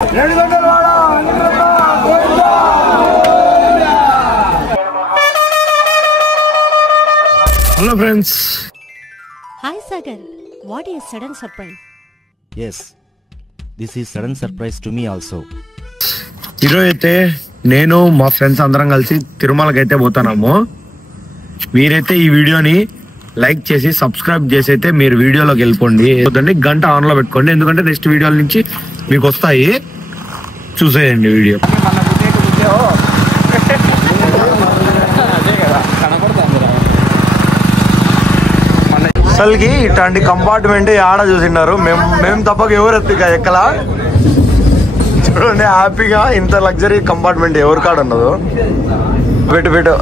Hello friends. Hi Sagar, what is sudden surprise? Yes, this is sudden surprise to me also. ఈరోజు అయితే నేను మా friends అందరం కలిసి తిరుమలకి అయితే పోతున్నాము. మీరైతే ఈ వీడియోని లైక్ చేసి సబ్స్క్రైబ్ చేసి అయితే మీరు వీడియోలోకి వెళ్ళిపోండి. గంట ఆన్లో పెట్టుకోండి, ఎందుకంటే నెక్స్ట్ వీడియోల నుంచి మీకు వస్తాయి, చూసేయండి వీడియో. అసలుకి ఇట్లాంటి కంపార్ట్మెంట్ ఆడ చూసినారు, మేము తప్పక ఎవరు ఎక్కలా. చూడండి హ్యాపీగా ఇంత లగ్జరీ కంపార్ట్మెంట్ ఎవరి కాడ ఉన్నదో. పెట్టు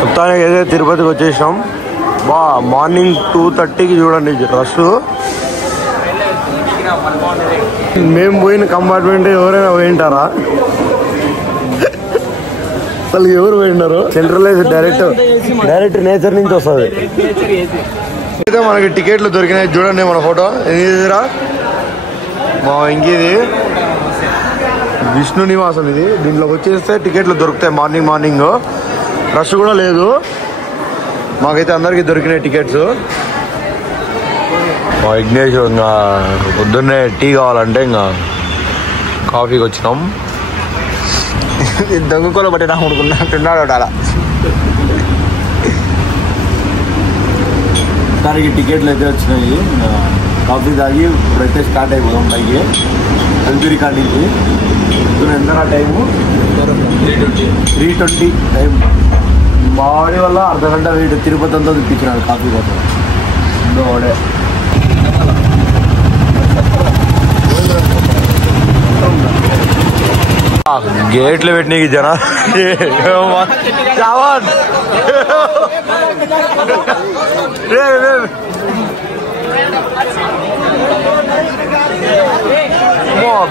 మొత్తానికి అయితే తిరుపతికి వచ్చేసినాం. మార్నింగ్ 2:30కి చూడండి రష్. మేము పోయిన కంపార్ట్మెంట్ ఎవరైనా పోయింటారా? అసలు ఎవరు పోయినారు? సెంట్రలైజ్ డైరెక్ట్ నేచర్ నుంచి వస్తుంది. అయితే మనకి టికెట్లు దొరికినాయి. చూడండి మన ఫోటో ఇదిరా, మా ఇంకేది విష్ణు నివాసం ఇది. దీంట్లోకి వచ్చేస్తే టికెట్లు దొరుకుతాయి. మార్నింగ్ రష్ కూడా లేదు. మాకైతే అందరికి దొరికినాయి టికెట్స్. మా విఘ్నేష్ ఇంకా పొద్దున్నే టీ కావాలంటే ఇంకా కాఫీకి వచ్చినాం. దొంగకోలో బట్టి రానుకున్నాడు అలా. దానికి టికెట్లు అయితే వచ్చినాయి. కాఫీ తాగి ఇప్పుడైతే స్టార్ట్ అయిపోదాం పైకి అల్పిరి కాడికి. ఎంత టైము? 3:20 టైం. మా వాడి వల్ల అర్ధగంట వీడు తిరుపతి అంతా తిప్పించినాడు కాఫీ కోసం. వాడే గేట్లు పెట్టిన జనా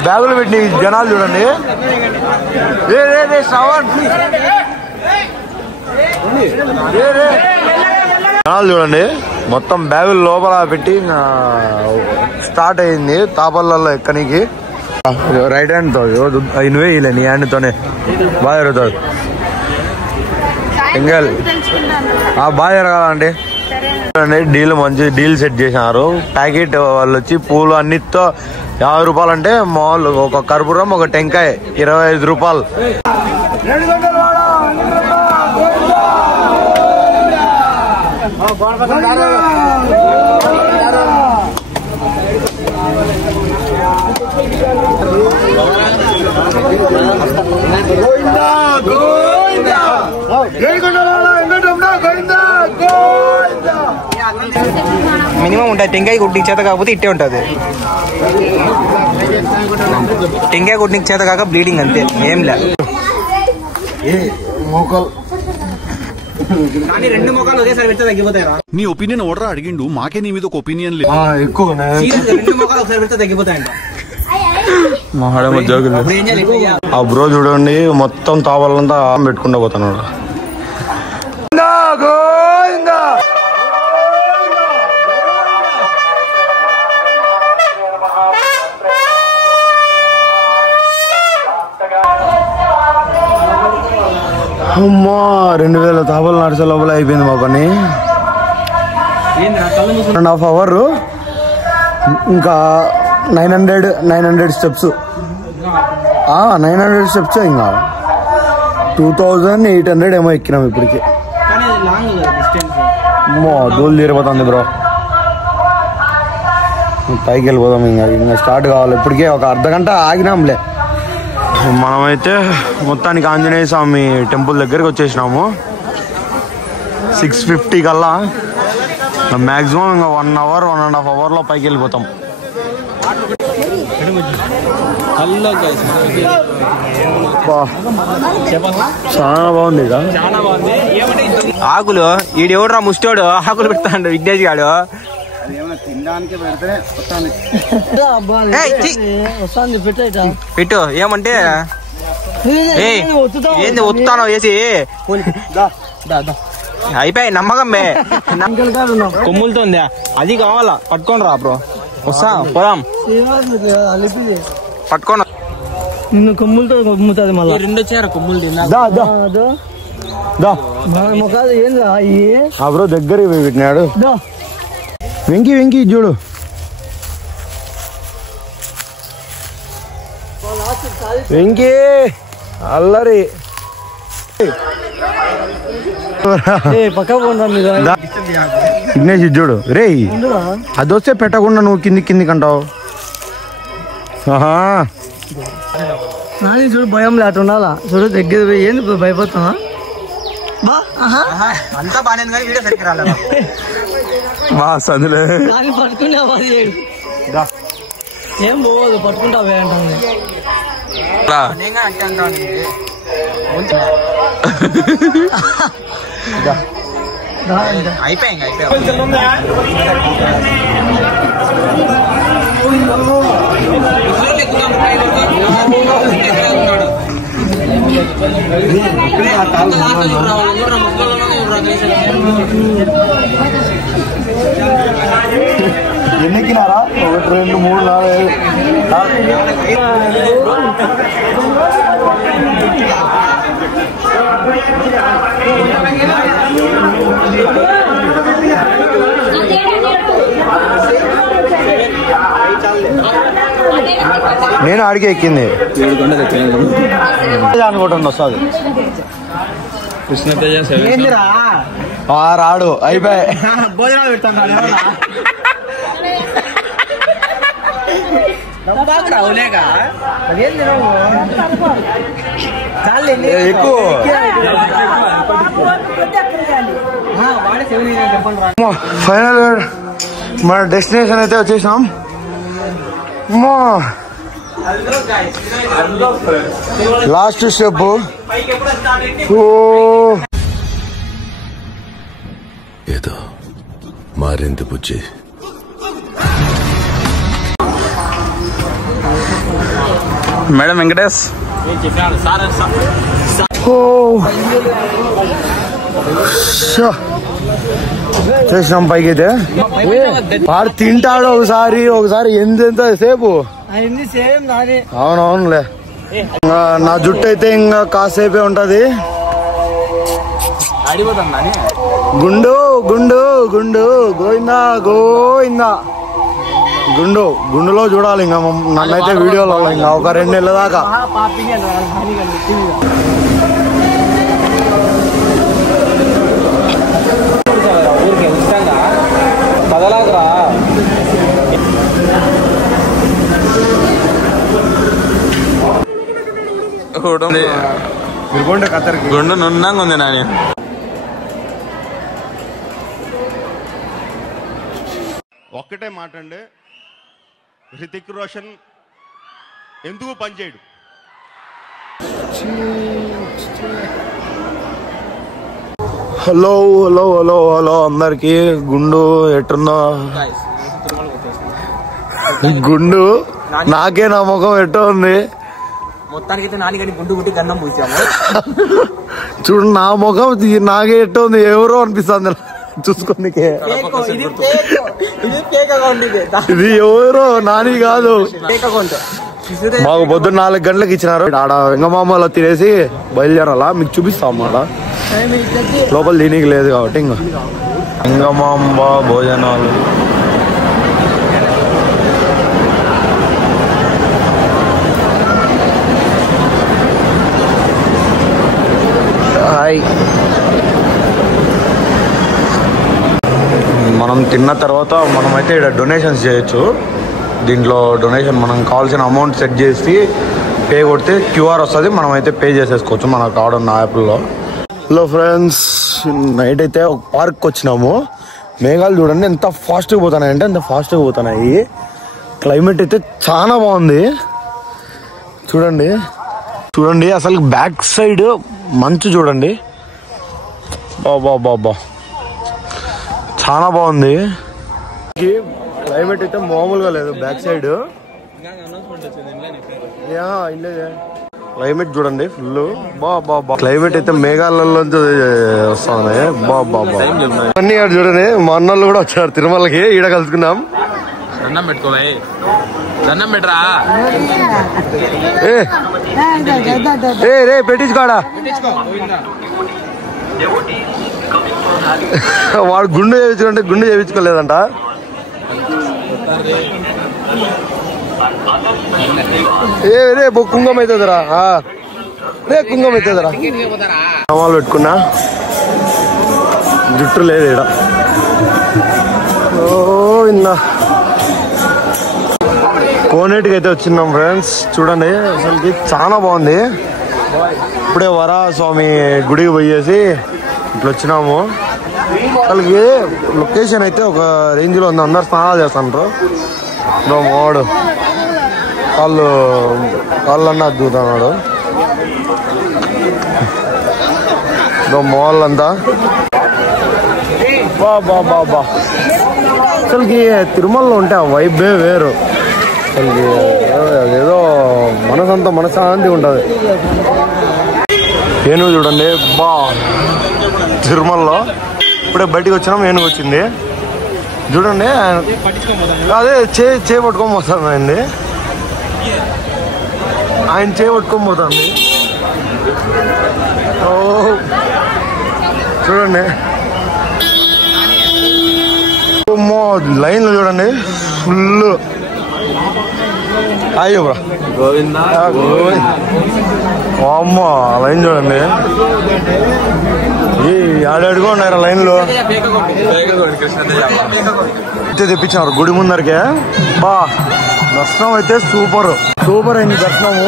బ్యాగులు పెట్టిన జనాలు చూడండి. జనాలు చూడండి మొత్తం బ్యాగులు లోపల పెట్టి స్టార్ట్ అయింది తాపర్లలో ఎక్కనికి. రైట్ హ్యాండ్ తో నువ్వే ఇలే, నీ హ్యాండ్ తోనే బాగా జరుగుతుంది. ఎంగల్ బాగా జరగాలండి. డీల్ మంచి డీల్ సెట్ చేసినారు. ప్యాకెట్ వాళ్ళు వచ్చి పూలు అన్నిటితో 50 రూపాయలు అంటే మామూలు ఒక కర్పూరం ఒక టెంకాయ 25 రూపాయలు. మినిమం ఉంటుంది. టెంకాయ గుడ్డికి చేత కాకపోతే ఇట్టే ఉంటుంది. టెంకాయ గుడ్డికి చేత కాక బ్లీడింగ్ అంతే, ఏం లే. రెండు మొక్కలు ఒకేసారి పెడితే తగ్గిపోతాయి. నీ ఒపీనియన్ ఓడరా అడిగిండు, మాకే నీ మీద ఒక ఒపీనియన్ లేదు. ఎక్కువ రెండు మొక్కలు ఒకసారి పెడితే తగ్గిపోతాయంట. ఆ బ్రో చూడండి మొత్తం తావాలంతా పెట్టుకుంటూ పోతున్నాడు. అమ్మా 2000 తాపలు నడిచే లోపల అయిపోయింది మా పని. 1.5 అవర్ ఇంకా 900 స్టెప్స్. 900 స్టెప్స్ ఇంకా 2800 ఏమో ఎక్కినాం ఇప్పటికి. అమ్మో దూలు తీరిపోతుంది బ్రో. పైకి వెళ్ళిపోదాం. ఇంకా స్టార్ట్ కావాలి. ఇప్పటికే ఒక అర్ధగంట ఆగినాంలే. మనమైతే మొత్తానికి ఆంజనేయ స్వామి టెంపుల్ దగ్గరికి వచ్చేసినాము. 6:50 కల్లా మ్యాక్సిమం ఇంకా 1 అవర్ 1.5 అవర్లో పైకి వెళ్ళిపోతాం. చాలా బాగుంది. ఆకులు ఈడెవడరా ముష్టోడు ఆకులు పెడతాడు విఘ్నేష్ గాడు. పెట్టు ఏమంటే ఏంది ఒత్తుతాను వేసి అయిపోయి నమ్మకం మే కొమ్ములతో ఉందా అది కావాలా పట్టుకోండి రా బ్రో వస్తా పోదాం పట్టుకోండి నిన్ను కొమ్ములతో కొమ్ముతుంది మళ్ళీ 2 వచ్చారు కొమ్ములు తిన్నా ముఖాలు ఏంద్రా బ్రో దగ్గర పెట్టినాడు వెంకీ వెంకీ చూడు వెంకీ అల్లరి పక్క పోండి మీరు విఘ్నేష్ చూడు రే అది వస్తే పెట్టకుండా నువ్వు కిందికి అంటావు నాని చూడు భయం లేట ఉండాలా చూడు దగ్గర పోయి ఏంది భయపడుతున్నా అంతా బాగానే కానీ వీడియో సరిగ్గా రాలేదు సందులే దాన్ని పట్టుకునే ఏం పోవద్దు పట్టుకుంటావే అంటాను అయిపోయి ఎన్నికినారా 1 2 3 నేను ఆడికి ఎక్కింది అనుకుంటాను వస్తుంది రాడు అయిపోయి భోజనాలు పెడతాను ఎక్కువ ఫైనల్ మన డెస్టినేషన్ అయితే వచ్చేసినాం లాస్ట్ స్టెప్ ఏదో మారింది బుజ్జి మేడం వెంకటేష్ చేసినాం పైకి అయితే వాడు తింటాడు ఒకసారి ఎంత సేపు సేమ్ నాది అవునవునులే నా జుట్టు అయితే ఇంకా కాసేపే ఉంటది గుండు గుండు గుండు గోయిందా గోయిందా గుండులో చూడాలి ఇంకా నన్నైతే వీడియోలో ఇంకా ఒక 2 నెలల దాకా గుండు నున్నంగా ఉంది నాని ఒక్కటే మాట అండి, హృతిక్ రోషన్ ఎందుకు పనిచేయడు? హలో హలో హలో హలో అందరికి గుండు ఎట్టున్నా గుండు నాకే నా ముఖం ఎట్టో ఉంది మొత్తానికి నాని గండి గుండు గుట్టి గంధం పూసాము చూడు నా ముఖం నాకే ఎట్టో ఉంది ఎవరో అనిపిస్తుంది చూసుకోనికే ఇది ఎవరో నాని కాదు మాకు పొద్దున్న 4 గంటలకు ఇచ్చినారు ఆడ వెంగమామలో తినేసి బయలుదేరాలా మీకు చూపిస్తాం ఆడ లోపల దీనికి లేదు కాబట్టి ఇంకా వెంగమాంబ భోజనాలు హాయ్ మనం తిన్న తర్వాత మనమైతే ఇక్కడ డొనేషన్స్ చేయొచ్చు దీంట్లో డొనేషన్ మనం కావాల్సిన అమౌంట్ సెట్ చేసి పే కొడితే క్యూఆర్ వస్తుంది మనమైతే పే చేసేసుకోవచ్చు మన కార్డు ఉన్న యాప్లో హలో ఫ్రెండ్స్ నైట్ అయితే ఒక పార్క్ వచ్చినాము మేఘాలు చూడండి ఎంత ఫాస్ట్గా పోతున్నాయి అంటే అంత ఫాస్ట్గా పోతున్నాయి క్లైమేట్ అయితే చాలా బాగుంది చూడండి చూడండి అసలు బ్యాక్ సైడ్ మంచు చూడండి బాబా బాబా చాలా బాగుంది క్లైమేట్ అయితే మామూలుగా లేదు బ్యాక్ సైడ్ క్లైమేట్ చూడండి ఫుల్ బా క్లైమేట్ అయితే మేఘాలలో వస్తుంది బా అన్ని చూడండి మా అన్నోళ్ళు కూడా వచ్చారు తిరుమలకి ఈడ కలుసుకున్నాం. దండం పెట్టుకోవే, దండం పెట్టరా రే పెట్టించుకోడా. వాడు గుండు చేయించుకుంటే గుండు చేయించుకోలేదంట. రే కుంగం అవుతుందిరా, రే కుంగం అవుతుందిరా. సవాలు పెట్టుకున్నా, జుట్టు లేదు ఈడ. ఇందా కోనేటికి అయితే వచ్చినాం ఫ్రెండ్స్. చూడండి అసలుకి చాలా బాగుంది. ఇప్పుడే వరాస్వామి గుడికి పోయేసి ఇట్లా వచ్చినాము. అసలుకి లొకేషన్ అయితే ఒక రేంజ్ లో ఉంది. అందరు స్నానాలు చేస్తున్నారు. మావాడు వాళ్ళన్నా దూతున్నాడు. మావాళ్ళంతా బా అసలుకి తిరుమలలో ఉంటే ఆ వైబే వేరు. అసలుకి అదేదో మనసంతా మనశాంతి ఉంటుంది. ఏనుగు చూడండి బా తిరుమలలో. ఇప్పుడే బయటికి వచ్చినాం, ఏనుగు వచ్చింది చూడండి. అదే చేపట్టుకొని పోతాను ఆయన్ని, ఆయన చేపట్టుకొని పోతాను. ఓ చూడండి లైన్లో చూడండి ఫుల్. అయ్యో బ్రా అమ్మ లైన్ చూడండి. ఆడాడుగా ఉన్నారా లైన్లో. తెప్పించారు గుడి ముందరికే. బా దర్శనం అయితే సూపర్ అయింది. దర్శనము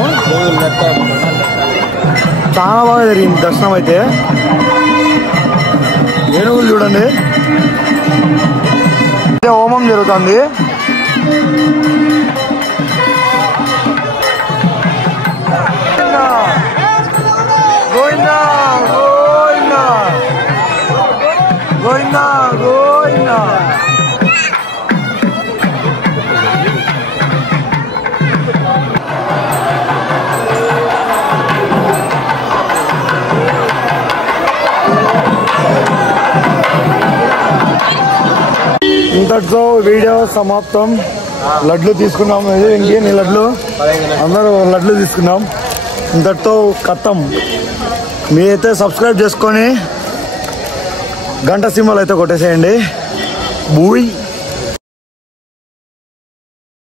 చాలా బాగా జరిగింది. దర్శనం అయితే ఏనుగులు చూడండి. హోమం జరుగుతుంది. గోవిందా గోవిందా గోవిందా గోవిందా. ఇంతటితో వీడియో సమాప్తం. లడ్లు తీసుకున్నాం. ఇంకేంటి లడ్లు, అందరూ లడ్లు తీసుకున్నాం. ఇంతటితో ఖతం. మీరైతే సబ్స్క్రైబ్ చేసుకొని గంట సింబల్ అయితే కొట్టేసేయండి. బూయ్.